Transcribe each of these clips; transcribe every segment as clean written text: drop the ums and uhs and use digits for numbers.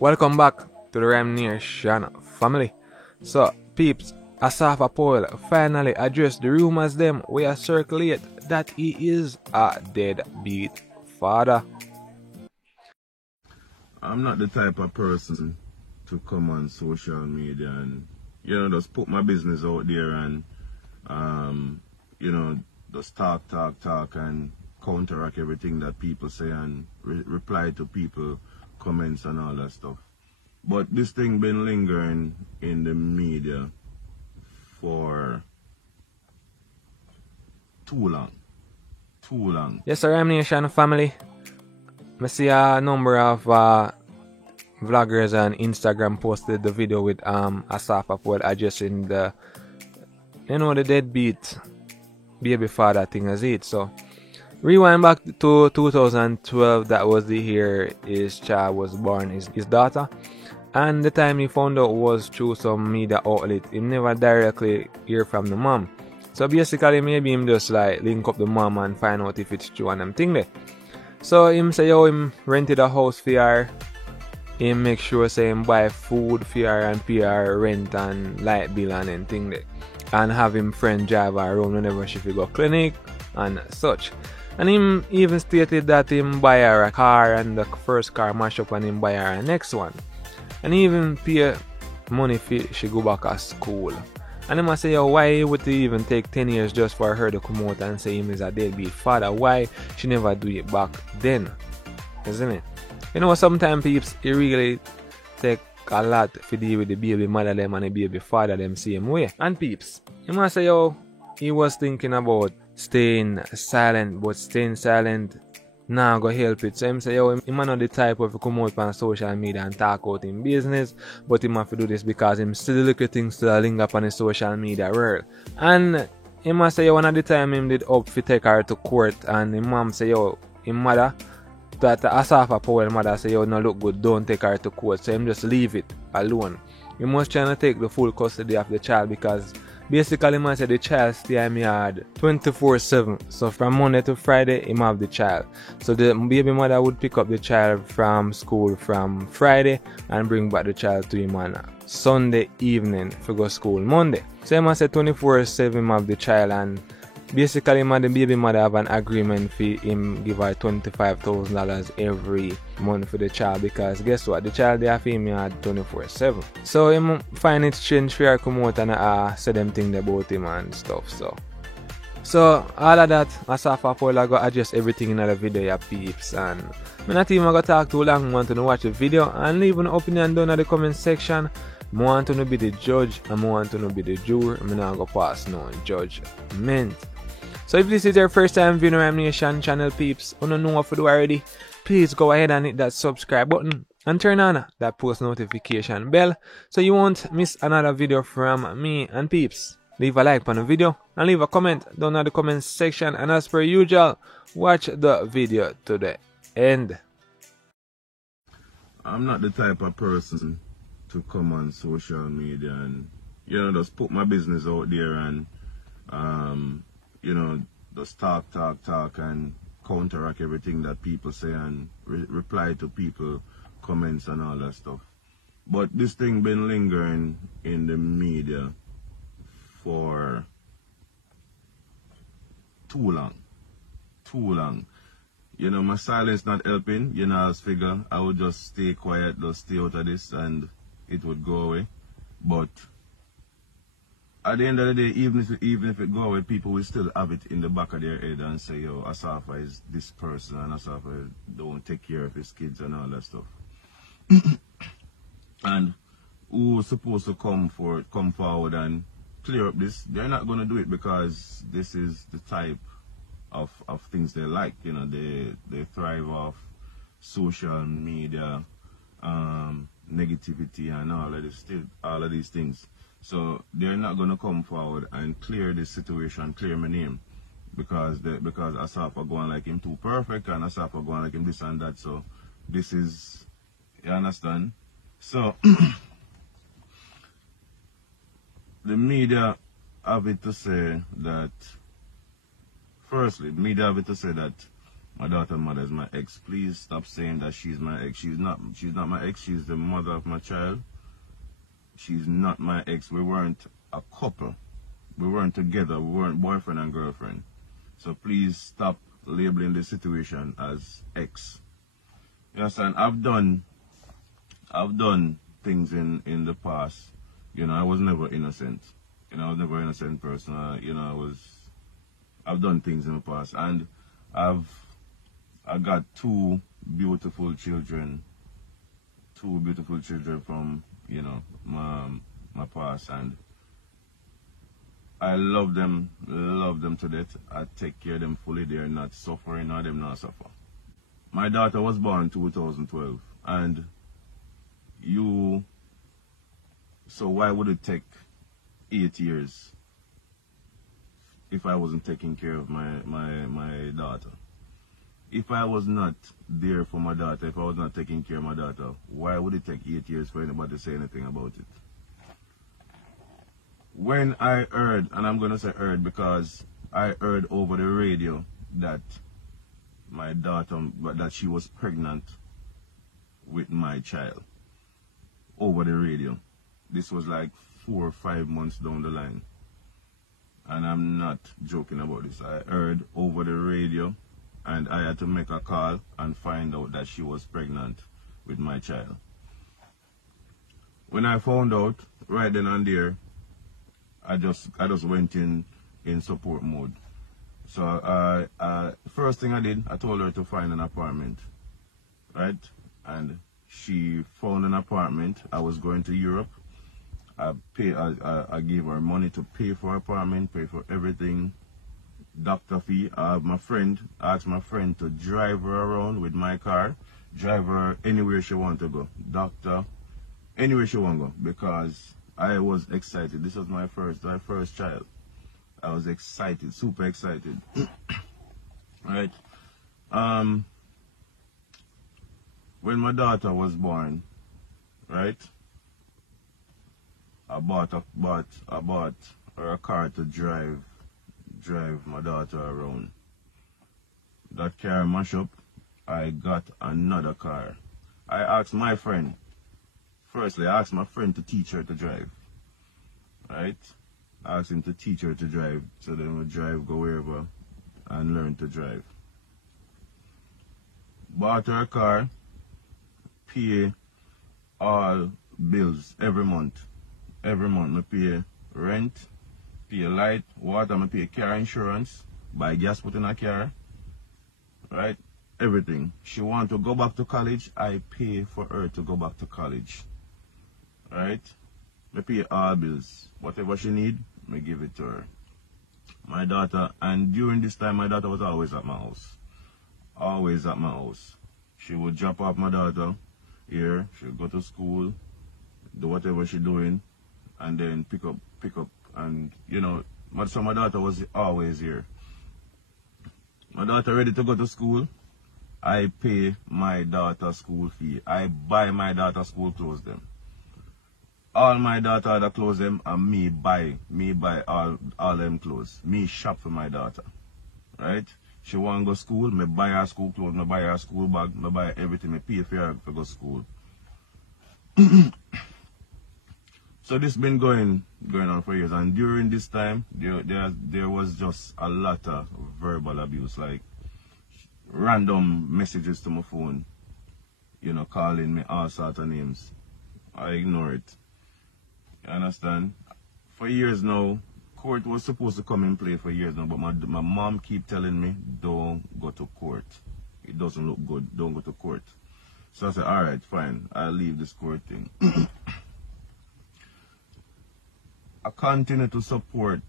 Welcome back to the Rhyme Nation family. So, peeps, Asaph Paul finally addressed the rumors them where circulate that he is a deadbeat father. I'm not the type of person to come on social media and just put my business out there and you know just talk and counteract everything that people say and reply to people comments and all that stuff. But this thing been lingering in the media for too long. Yes, sir, Rhyme Nation family. I see a number of vloggers on Instagram posted the video with Asaph Paul addressing the the deadbeat baby father thing as it. So rewind back to 2012, that was the year his child was born, his daughter. And the time he found out was through some media outlet. He never directly hear from the mom. So basically maybe him just like link up the mom and find out if it's true and them thing there. So him say him rented a house for her. Him make sure say him buy food for her and pay her rent and light bill and them thing there. And have him friend drive her around whenever she go clinic and such. And him even stated that him buy her a car and the first car mash up and him buy her a next one. And he even pay money for she go back to school. And him say, why would it even take 10 years just for her to come out and say him is a deadbeat father? Why she never do it back then? Isn't it? Sometimes peeps, it really take a lot to deal with the baby mother them and the baby father them same way. And peeps, he must say he was thinking about staying silent, but staying silent now go help it. So him say he might not the type of to come out on social media and talk out in business, but he have to do this because him still look at things to link up on the social media world. And he must say one of the time him did up to take her to court and his mom say his mother that Asaph Paul mother say no look good, don't take her to court, so him just leave it alone. He must try to take the full custody of the child because basically man say the child stay in my yard 24/7. So from Monday to Friday him have the child. So the baby mother would pick up the child from school from Friday and bring back the child to him on Sunday evening for go school Monday. So him say 24/7 him have the child, and basically the baby mother have an agreement for him give her $25,000 every month for the child, because guess what, the child they have him at 24/7. So him find it strange for her come out and say them things about him and stuff. So all of that, Asaph Paul I go adjust everything in the video, ya peeps, and I'm not even gonna talk too long. I want to watch the video and leave an opinion down in the comment section. I want to be the judge and I want to be the juror. I'm not gonna pass no judgment. So if this is your first time viewing Rhyme Nation channel, peeps, you don't know what to do already, please go ahead and hit that subscribe button and turn on that post notification bell so you won't miss another video from me. And peeps, leave a like on the video and leave a comment down in the comment section, and as per usual, watch the video to the end. I'm not the type of person to come on social media and just put my business out there and just talk and counteract everything that people say and reply to people comments and all that stuff. But this thing been lingering in the media for too long. My silence not helping. I figure I would just stay quiet, just stay out of this and it would go away. But at the end of the day, even if it go away, people will still have it in the back of their head and say, yo, Asaph is this person and Asaph don't take care of his kids and all that stuff. And who's supposed to come forward and clear up this? They're not going to do it because this is the type of things they like. They thrive off social media, negativity and all of these things. So they're not gonna come forward and clear this situation, clear my name, because Asaph are going like him too perfect and Asaph are going like him this and that. So this is, you understand? So the media have it to say that. Firstly, the media have it to say that My daughter's mother is my ex. Please stop saying that she's my ex. She's not my ex. She's the mother of my child. She's not my ex. We weren't a couple. We weren't together. We weren't boyfriend and girlfriend. So please stop labeling the situation as ex. You understand? I've done things in the past. You know, I was never innocent. You know, I was never an innocent person. I've done things in the past, and I got two beautiful children from, you know, my past, and I love them to death. I take care of them fully. They're not suffering, or them not suffer. My daughter was born in 2012, and so why would it take 8 years if I wasn't taking care of my daughter? If I was not there for my daughter, if I was not taking care of my daughter, why would it take 8 years for anybody to say anything about it? When I heard, and I'm going to say heard because I heard over the radio that my daughter, that she was pregnant with my child, over the radio. This was like 4 or 5 months down the line. And I'm not joking about this. I heard over the radio, and I had to make a call and find out that she was pregnant with my child. When I found out, right then and there, I just went in support mode. So first thing I did, I told her to find an apartment, right? And she found an apartment. I was going to Europe. I gave her money to pay for apartment, pay for everything, doctor fee. I asked my friend to drive her around with my car, drive her anywhere she want to go, doctor, anywhere she want to go, because I was excited. This was my first child. I was excited, super excited. Right? When my daughter was born, right, I bought her a car to drive my daughter around. That car mash up, I got another car. I asked my friend to teach her to drive. Right? I asked him to teach her to drive, so then we'll drive, go wherever, and learn to drive. Bought her a car, pay all bills every month. Every month I pay rent, pay light, water, I pay car insurance, buy gas put in a car, right? Everything. She want to go back to college, I pay for her to go back to college, right? I pay all bills. Whatever she need, I give it to her. My daughter, and during this time, my daughter was always at my house. Always at my house. She would drop off my daughter here, she would go to school, do whatever she doing, and then pick up, and you know, so my daughter was always here. My daughter ready to go to school, I pay my daughter school fee. I buy my daughter school clothes them. All my daughter other clothes them, and me buy all them clothes. Me shop for my daughter. Right? She want to go school, me buy her school clothes, me buy her school bag, me buy everything, me pay for her to go school. So this been going on for years, and during this time there was just a lot of verbal abuse, like random messages to my phone, you know, calling me all sorts of names. I ignore it. You understand? For years now, court was supposed to come in play for years now, but my mom keep telling me, don't go to court. It doesn't look good. Don't go to court. So I said, all right, fine. I'll leave this court thing. I continue to support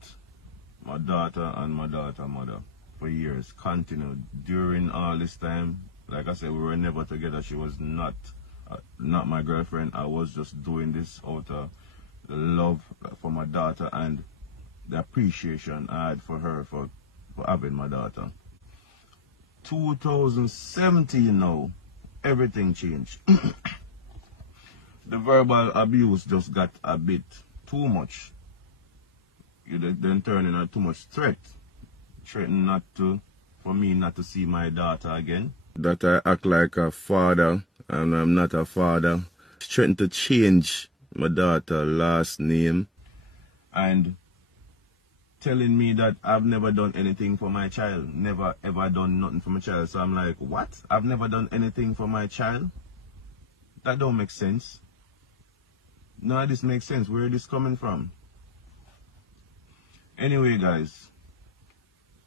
my daughter and my daughter's mother for years. Continued. During all this time, like I said, we were never together. She was not my girlfriend. I was just doing this out of the love for my daughter and the appreciation I had for her for having my daughter. 2017 now, everything changed. The verbal abuse just got a bit too much. You then turn into too much threat. Threaten not to for me not to see my daughter again. That I act like a father and I'm not a father. Threatened to change my daughter's last name and telling me that I've never done anything for my child. Never ever done nothing for my child. So I'm like, what? I've never done anything for my child? That don't make sense. None of this makes sense. Where is this coming from? Anyway, guys,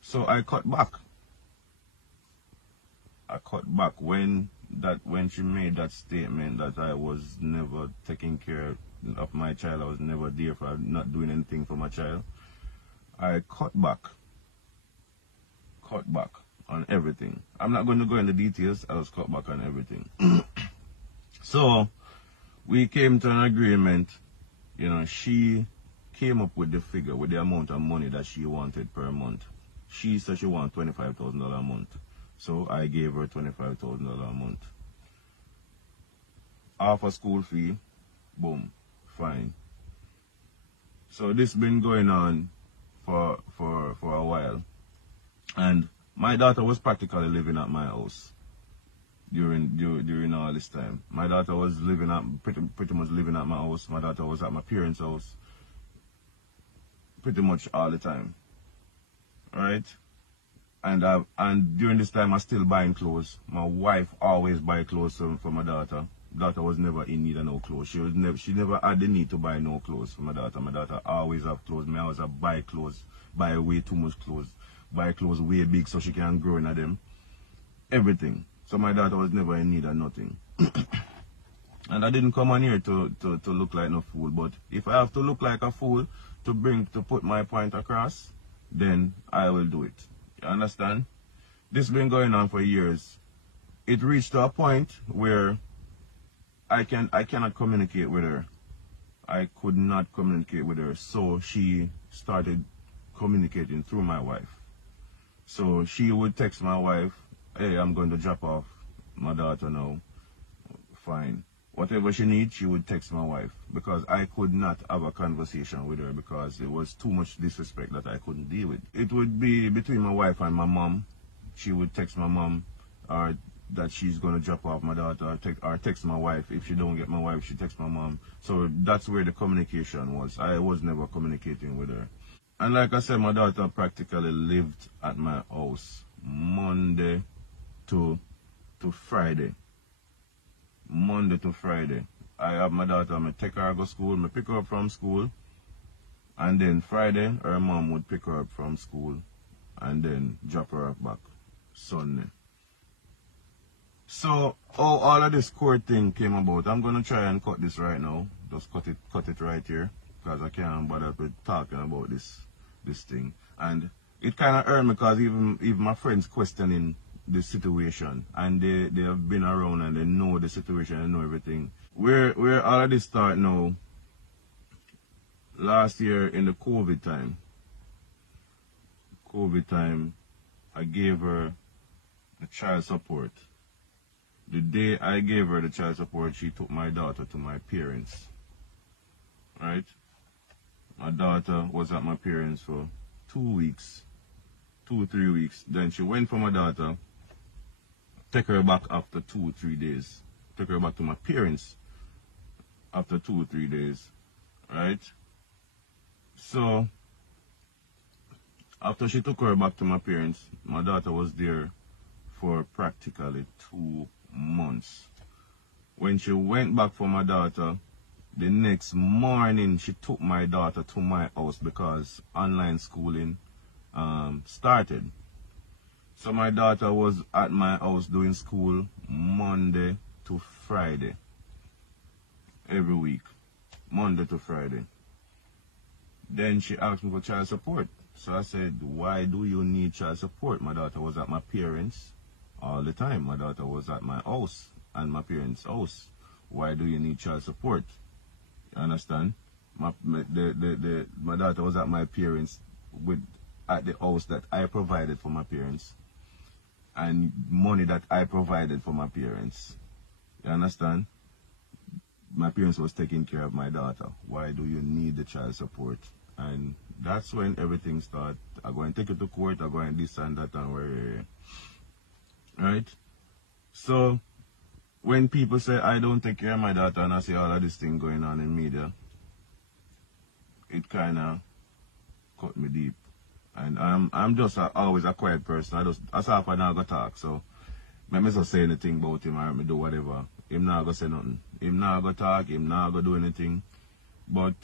so I cut back. I cut back when she made that statement that I was never taking care of my child. I was never there for not doing anything for my child. I cut back on everything. I'm not going to go into details. I was cut back on everything. So we came to an agreement. You know, she came up with the figure, with the amount of money that she wanted per month. She said she wanted $25,000 a month. So I gave her $25,000 a month. Half a school fee, boom, fine. So this been going on for a while. And my daughter was practically living at my house during all this time. My daughter was living at pretty much living at my house. My daughter was at my parents' house pretty much all the time. Right? And during this time I still buying clothes. My wife always buy clothes for my daughter. Daughter was never in need of no clothes. She never had the need to buy no clothes for my daughter. My daughter always have clothes. Me always have buy clothes, buy way too much clothes, buy clothes way big so she can grow in them. Everything. So my daughter was never in need of nothing. And I didn't come on here to look like no fool. But if I have to look like a fool to put my point across, then I will do it. You understand? This been going on for years. It reached to a point where I cannot communicate with her. I could not communicate with her. So she started communicating through my wife. So she would text my wife, hey, I'm going to drop off my daughter now. Fine. Whatever she needs, she would text my wife. Because I could not have a conversation with her because it was too much disrespect that I couldn't deal with. It would be between my wife and my mom. She would text my mom or that she's going to drop off my daughter or text my wife. If she don't get my wife, she texts my mom. So that's where the communication was. I was never communicating with her. And like I said, my daughter practically lived at my house Monday to Friday. Monday to Friday. I have my daughter, I take her to go school, I pick her up from school, and then Friday her mom would pick her up from school and then drop her off back Sunday. So how all of this court thing came about, I'm gonna try and cut this right now. Just cut it right here, because I can't bother with talking about this thing. And it kinda hurt me because even my friends questioning the situation, and they have been around and they know the situation and know everything. Where all of this start now, last year in the COVID time, I gave her the child support. The day I gave her the child support, she took my daughter to my parents. Right? My daughter was at my parents for 2 weeks, 2 or 3 weeks. Then she went for my daughter, take her back after 2 or 3 days. Took her back to my parents after 2 or 3 days. Right? So, after she took her back to my parents, my daughter was there for practically 2 months. When she went back for my daughter, the next morning she took my daughter to my house because online schooling started. So my daughter was at my house doing school Monday to Friday. Every week. Monday to Friday. Then she asked me for child support. So I said, why do you need child support? My daughter was at my parents all the time. My daughter was at my house and my parents' house. Why do you need child support? You understand? My daughter was at my parents at the house that I provided for my parents and money that I provided for my parents. You understand? My parents was taking care of my daughter. Why do you need the child support? And that's when everything started I'm going to take you to court, I'm going this and that and where. Right? So, when people say, I don't take care of my daughter, and I see all of this thing going on in media, it kind of cut me deep. And I'm just always a quiet person. I saw if I not gonna talk, so I may not say anything about him or me do whatever. Him not gonna say nothing. Him not gonna talk, him not gonna do anything. But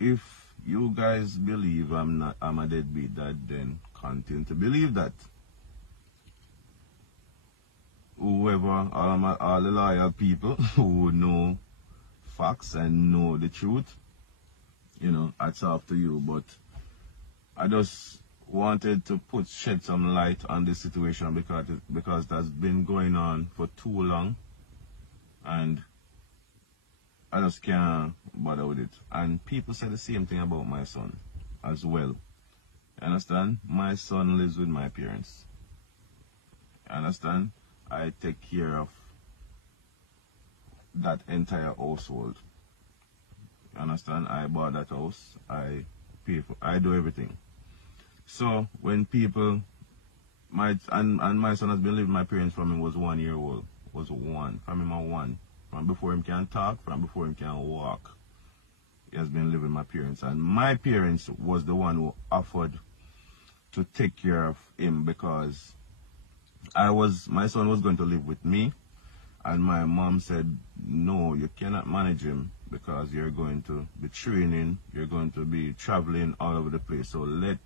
if you guys believe I'm a deadbeat dad, then continue to believe that. Whoever, all the loyal people who know facts and know the truth, you know, it's up to you. But I just wanted to shed some light on this situation because that's been going on for too long, and I just can't bother with it. And people say the same thing about my son as well. You understand? My son lives with my parents. You understand? I take care of that entire household. You understand? I bought that house. I pay for. I do everything. So when people, my son has been living with my parents from he was 1 year old. Was one from him at 1. From before him can talk, from before him can walk. He has been living with my parents, and my parents was the one who offered to take care of him because my son was going to live with me, and my mom said, no, you cannot manage him because you're going to be training, you're going to be traveling all over the place, so let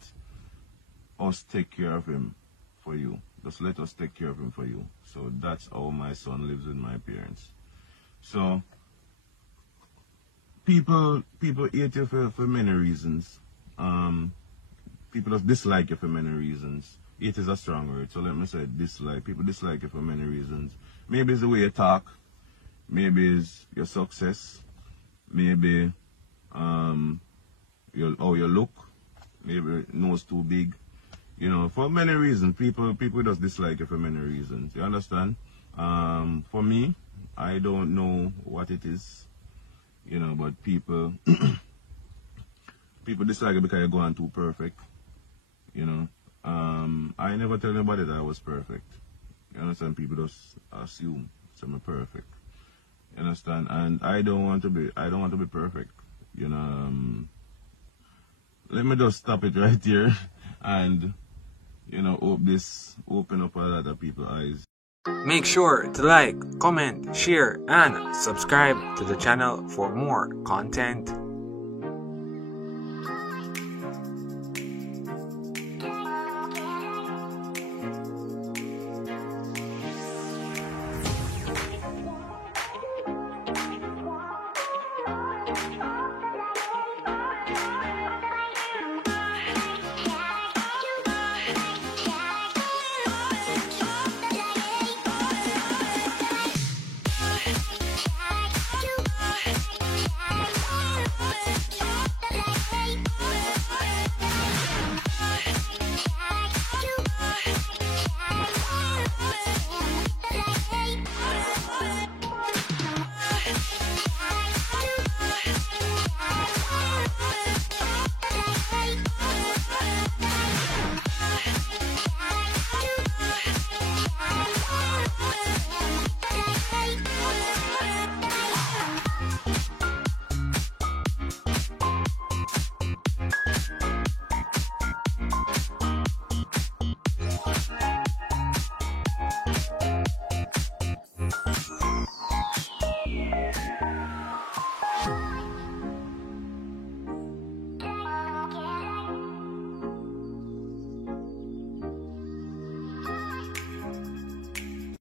us take care of him for you. Just let us take care of him for you. So that's how my son lives with my parents. So people hate you for many reasons. People just dislike you for many reasons. Hate is a strong word, so let me say dislike. People dislike you for many reasons. Maybe it's the way you talk. Maybe it's your success. Maybe how you look. Maybe nose too big. You know, for many reasons. People just dislike you for many reasons. You understand? For me, I don't know what it is. You know, but people dislike it because you're going too perfect. You know. I never tell anybody that I was perfect. You understand? People just assume I'm perfect. You understand? And I don't want to be perfect. You know. Let me just stop it right here and, you know, open up a lot of people's eyes. Make sure to like, comment, share, and subscribe to the channel for more content.